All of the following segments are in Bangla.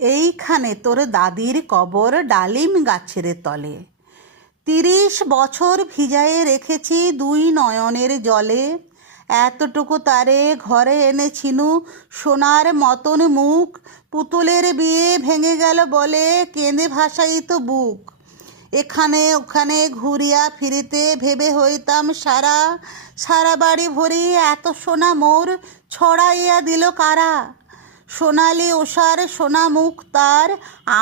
এইখানে তোর দাদির কবর ডালিম গাছের তলে। তিরিশ বছর ভিজায়ে রেখেছি দুই নয়নের জলে। এতটুকু তারে ঘরে এনেছিনু সোনার মতন মুখ। পুতুলের বিয়ে ভেঙে গেল বলে কেঁদে ভাসাইত বুক। এখানে ওখানে ঘুরিয়া ফিরিতে ভেবে হইতাম সারা। সারা বাড়ি ভরি এত সোনা মোর ছড়াইয়া দিল কারা? সোনালি ওষার সোনা মুখ তার,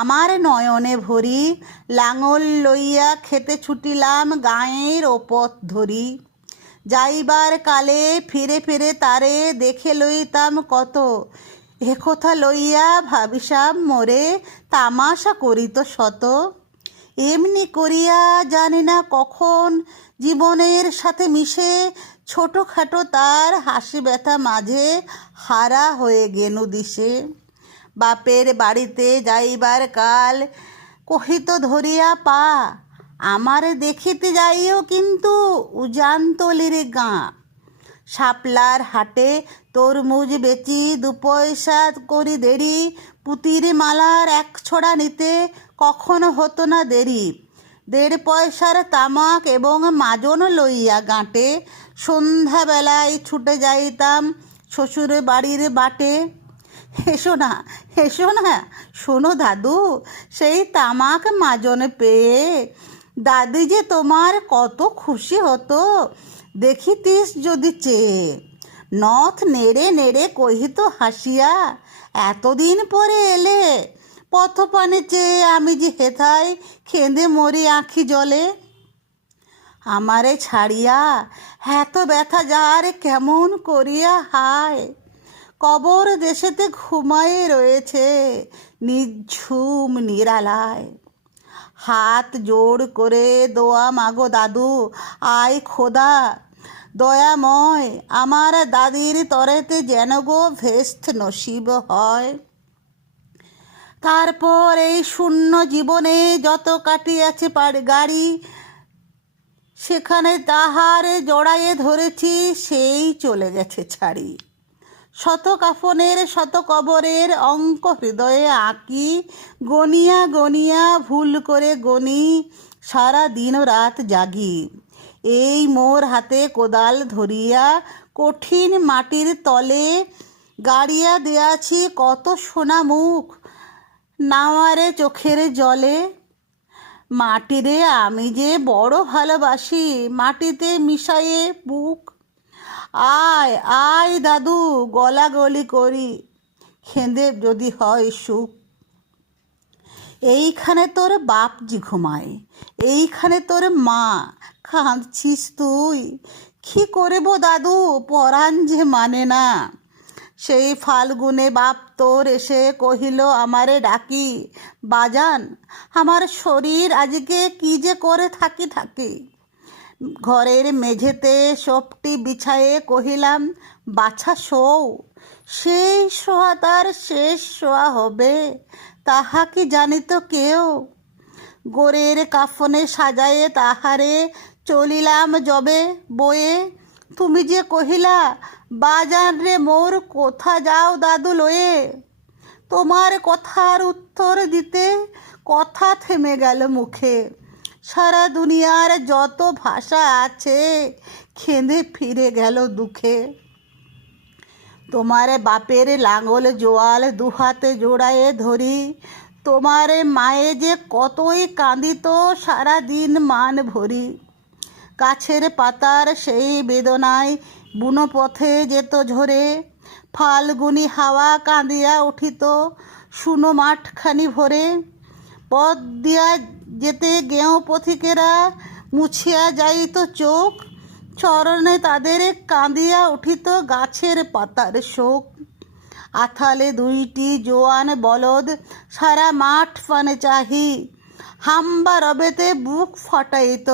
আমার নয়নে ভরি, লাঙল লইয়া খেতে ছুটিলাম গায়ের ওপথ ধরি। যাইবার কালে ফিরে ফিরে তারে দেখে লইতাম কত, এ কথা লইয়া ভাবিসাম মোরে তামাশা করিত শত। এমনি করিয়া জানি না কখন জীবনের সাথে মিশে ছোটোখাটো তার হাসি ব্যথা মাঝে হারা হয়ে গেনু দিশে। বাপের বাড়িতে যাইবার কাল কহিত ধরিয়া, পা, আমারে দেখিতে যাইও কিন্তু উজানতলির গাঁ। শাপলার হাটে তরমুজ বেচি, দু পয়সা করি দেরি, পুতির মালার এক ছড়া নিতে কখনো হতো না দেরি। দেড় পয়সার তামাক এবং মাজন লইয়া গাঁটে, সন্ধ্যাবেলায় ছুটে যাইতাম শ্বশুর বাড়ির বাটে। হেসো না হেসো না, শোনো দাদু, সেই তামাক মাজন পেয়ে দাদি যে তোমার কত খুশি হতো, দেখিতিস যদি চেয়ে। নথ নেড়ে নেড়ে কহিত হাসিয়া, এতদিন পরে এলে পথপানে চেয়ে আমি যে হেথায় খেঁদে মরি আঁখি জলে? আমারে ছাড়িয়া এত ব্যথা যার কেমন করিয়া হায়? কবর দেশেতে ঘুমায়ে রয়েছে নিঝুম নিরালায়। হাত জোড় করে দোয়া মাগো দাদু আয় খোদা, দয়াময়, আমার দাদির তরেতে যেন গো ভেস্ত নসিব হয়। তারপর এই শূন্য জীবনে যত কাটিয়াছে পার গাড়ি, সেখানে তাহারে জড়াইয়ে ধরেছি, সেই চলে গেছে ছাড়ি। শত কাফনের শত কবরের অঙ্ক হৃদয়ে আঁকি, গনিয়া গনিয়া ভুল করে গনি, সারা দিন রাত জাগি। এই মোর হাতে কোদাল ধরিয়া, কঠিন মাটির তলে গাড়িয়া দেয়াছি কত সোনা মুখ নাওয়ারে চোখের জলে, মাটিরে আমি যে বড় ভালোবাসি, মাটিতে মিশাইয়ে বুক। আয় আয় দাদু, গলাগলি করি, খেঁদে যদি হয় সুখ। এইখানে তোর বাপজি ঘুমায়, এইখানে তোর মা, কাঁদছিস তুই। কি করব দাদু, পরাণ যে মানে না। সেই ফাল্গুনে বাপ তোর এসে কহিল, আমারে ডাকি, বাজান, আমার শরীর আজকে কি যে করে থাকি থাকি? ঘরের মেঝেতে সবটি বিছায়ে কহিলাম, বাছা শোও, সেই শোয়া তার শেষ শোয়া হবে, তাহা কি জানিত কেউ? গোরের কাফনে সাজায়ে তাহারে চলিলাম যবে বয়ে, তুমি যে কহিলা বাজান রে মোর কোথা যাও দাদু লয়ে। তোমার কথার উত্তর দিতে কথা থেমে গেল মুখে। সারা দুনিয়ার যত ভাষা আছে, খেঁদে ফিরে গেল দুঃখে। তোমার বাপের লাঙল জোয়াল দুহাতে জোড়ায়ে ধরি। তোমার মায়ে যে কতই কাঁদিত সারা দিন মান ভরি। গাছের পাতার সেই বেদনায় বুনো পথে যেত ঝরে, ফাল্গুনি হাওয়া কাঁদিয়া উঠিত, শুনো মাঠখানি ভরে। পথ দিয়া যেতে গেঁও পথিকেরা, মুছিয়া যাইত চোখ, চরণে তাদের কাঁদিয়া উঠিত গাছের পাতার শোক। আথালে দুইটি জোয়ান বলদ, সারা মাঠ পানে চাহি, হাম্বা রবেতে বুক ফাটাইত,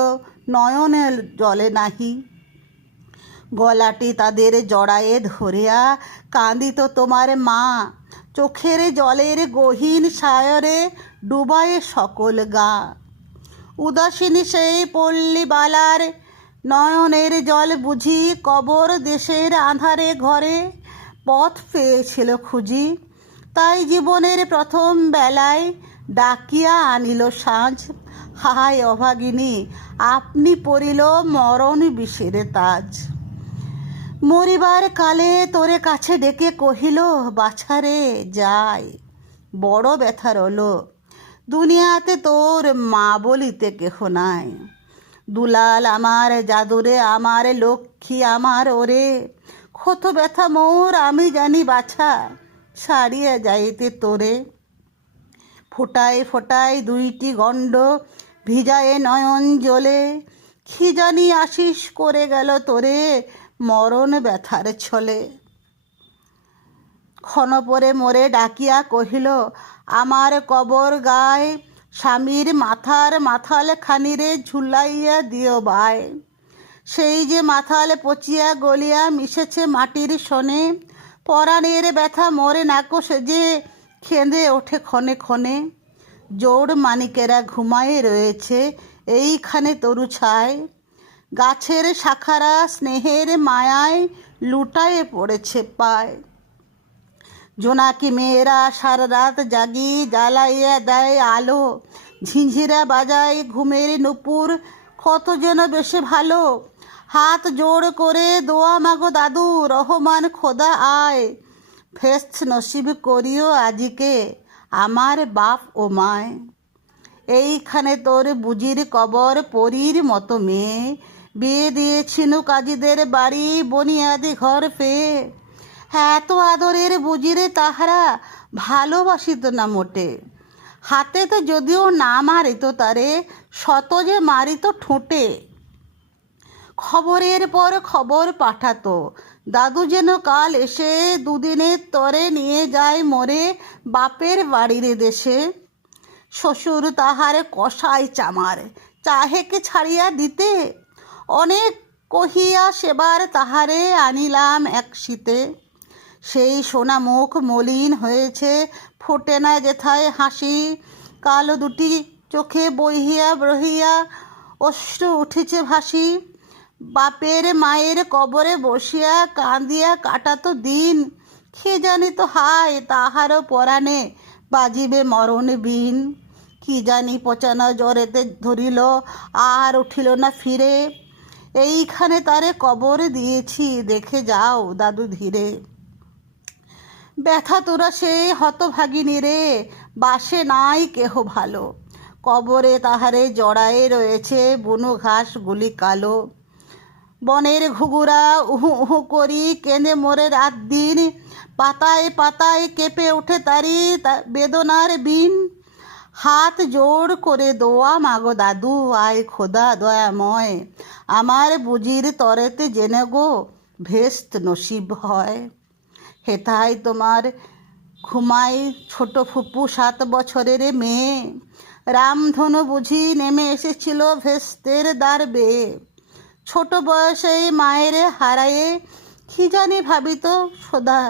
নয়নের জলে নাহি। গলাটি তাদের জড়ায়ে ধরিয়া কাঁদিত তোমার মা। চোখের জলের গহীন সায়রে ডুবায়ে সকল গা। উদাসীনী সেই পল্লীবালার নয়নের জল বুঝি কবর দেশের আধারে ঘরে পথ পেয়েছিল খুঁজি। তাই জীবনের প্রথম বেলায় ডাকিয়া আনিল সাঁঝ। হায় অভাগিনী, আপনি পড়িল মরণ বিষের তাজ। মরিবার কালে তোরে কাছে ডেকে কহিল বাছারে যাই, বড় ব্যথা রলো দুনিয়াতে তোর মা বলিতে কেহ নাই। দুলাল আমার জাদুরে, আমার লক্ষ্মী আমার ওরে। ক্ষত ব্যথা মোর, আমি জানি বাছা ছাড়িয়া যাইতে তোরে। ফোটায় ফোটায় দুইটি গণ্ড ভিজায়ে নয়ন জলে খিজানি আশিস করে গেল তোরে মরণ ব্যথার ছলে। ক্ষণ পরে মোরে ডাকিয়া কহিল, আমার কবর গায় স্বামীর মাথার মাথাল খানিরে ঝুলাইয়া দিও বাই সেই যে মাথাল পচিয়া গলিয়া মিশেছে মাটির শনে পরাণের ব্যথা মরে নাকো যে খেঁদে ওঠে ক্ষণে ক্ষণে। জোড় মানিকেরা ঘুমায়ে রয়েছে, এইখানে তরু ছায়। গাছের শাখারা স্নেহের মায়ায় লুটায়ে পড়েছে পায়। জোনাকি মেয়েরা সারা রাত জাগি জ্বালাইয়া দেয় আলো ঝিঞ্ঝিরা বাজায় ঘুমের নুপুর, কত যেন বেশি ভালো। হাত জোড় করে দোয়া মাগো দাদু, রহমান খোদা আয়। ফেস্ট নসিব করিও আজিকে, আমার বাপ ও মায়। এইখানে তোর বুজির কবর পরীর মতো মেয়ে বিয়ে দিয়েছিনু কাজীদের বাড়ি, বনিয়াদি ঘর পেয়ে এত আদরের বুঝিরে তাহারা ভালোবাসিত না মোটে। হাতে তো যদিও না মারিত তারে, শত যে মারিত ঠোঁটে। খবরের পর খবর পাঠাতো, দাদু যেন কাল এসে দুদিনের তরে নিয়ে যায় মরে বাপের বাড়ির দেশে। শ্বশুর তাহার কষাই চামার, চাহেকে ছাড়িয়া দিতে। অনেক কহিয়া সেবার তাহারে আনিলাম এক শীতে। সেই সোনা মুখ মলিন হয়েছে, ফোটে না যেথায় হাসি। কালো দুটি চোখে বহিয়া বহিয়া অশ্রু উঠেছে ভাসি। বাপের মায়ের কবরে বসিয়া কাঁদিয়া কাটাতো দিন। কে জানি তো হায় তাহারও পরাণে বাজিবে মরণ বিন কি জানি পচানো জ্বরেতে ধরিল, আর উঠিল না ফিরে। এইখানে তারে কবর দিয়েছি, দেখে যাও দাদু ধীরে। ব্যথা তোরা সে হতভাগিনী রে, বাসে নাই কেহ ভালো। কবরে তাহারে জড়ায়ে রয়েছে বুনো ঘাস গুলি কালো। বনের ঘুঘুরা উহু উহু করি কেঁদে মরে রাত দিন পাতায় পাতায় কেঁপে ওঠে তারি বেদনার বিন। হাত জোড় করে দোয়া মাগো দাদু, আয় খোদা দয়াময়। আমার বুঝির তরেতে জেনে গো ভেস্ত নসিব হয়। হেথায় তোমার ঘুমাই ছোট ফুপু সাত বছরের মেয়ে। রামধনু বুঝি নেমে এসেছিল ভেস্তের দ্বার বেয়ে ছোট বয়সেই মায়ের হারায়ে কি জানি ভাবিত সদা।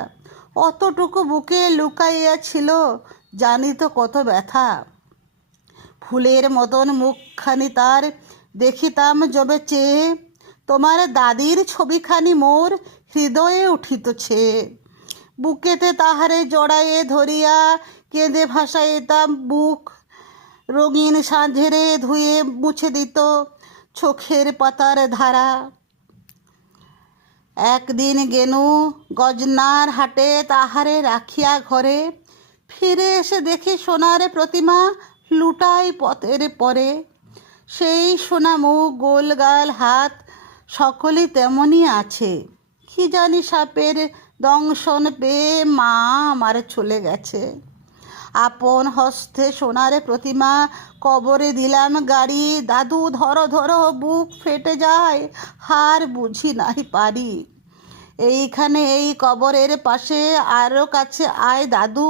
অতটুকু বুকে লুকাইয়া ছিল কত ব্যথা। ফুলের মতন মুখখানি তার দেখিতাম যবে চেয়ে তোমার দাদির ছবিখানি মোর হৃদয়ে উঠিতছে। বুকেতে তাহারে জড়ায়ে ধরিয়া কেঁদে ভাসাইতাম বুক। রঙিন সাঁঝেরে ধুয়ে মুছে দিত চোখের পাতার ধারা। একদিন গেনু গজনার হাটে তাহারে রাখিয়া ঘরে, ফিরে এসে দেখি সোনার প্রতিমা লুটাই পথের পরে। সেই সোনা মুখ গোলগাল হাত সকলই তেমনই আছে। কি জানি সাপের দংশন পেয়ে মা আমার চলে গেছে। আপন হস্তে সোনার প্রতিমা কবরে দিলাম গাড়ি। দাদু ধরো ধরো বুক ফেটে যায়, হার বুঝি নাই পারি। এইখানে এই কবরের পাশে আরও কাছে আয় দাদু।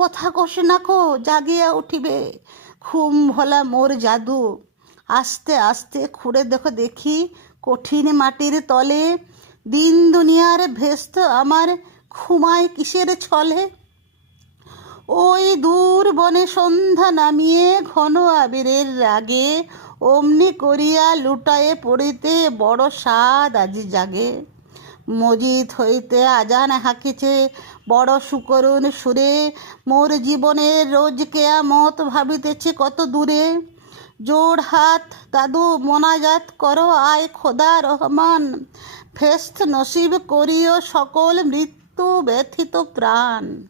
কথা কষে নাকো জাগিয়া উঠিবে। ঘুম ভোলা মোর জাদু। আস্তে আস্তে খুঁড়ে দেখো দেখি কঠিন মাটির তলে। দিন দুনিয়ার ভেস্ত আমার ঘুমায় কিসের ছলে? ওই দূর বনে সন্ধ্যা নামিয়ে ঘন আবিরের রাগে অমনি করিয়া লুটায়ে পড়িতে বড় স্বাদ আজি জাগে। মজিদ হইতে আজান হাকিছে। বড় সুকরুণ সুরে, মোর জীবনের রোজ কেয়ামত ভাবিতেছে কত দূরে। জোর হাত দাদু মোনাজাত কর, আয় খোদা রহমান। ফেস্ত নসিব করিও সকল মৃত্যু ব্যথিত প্রাণ।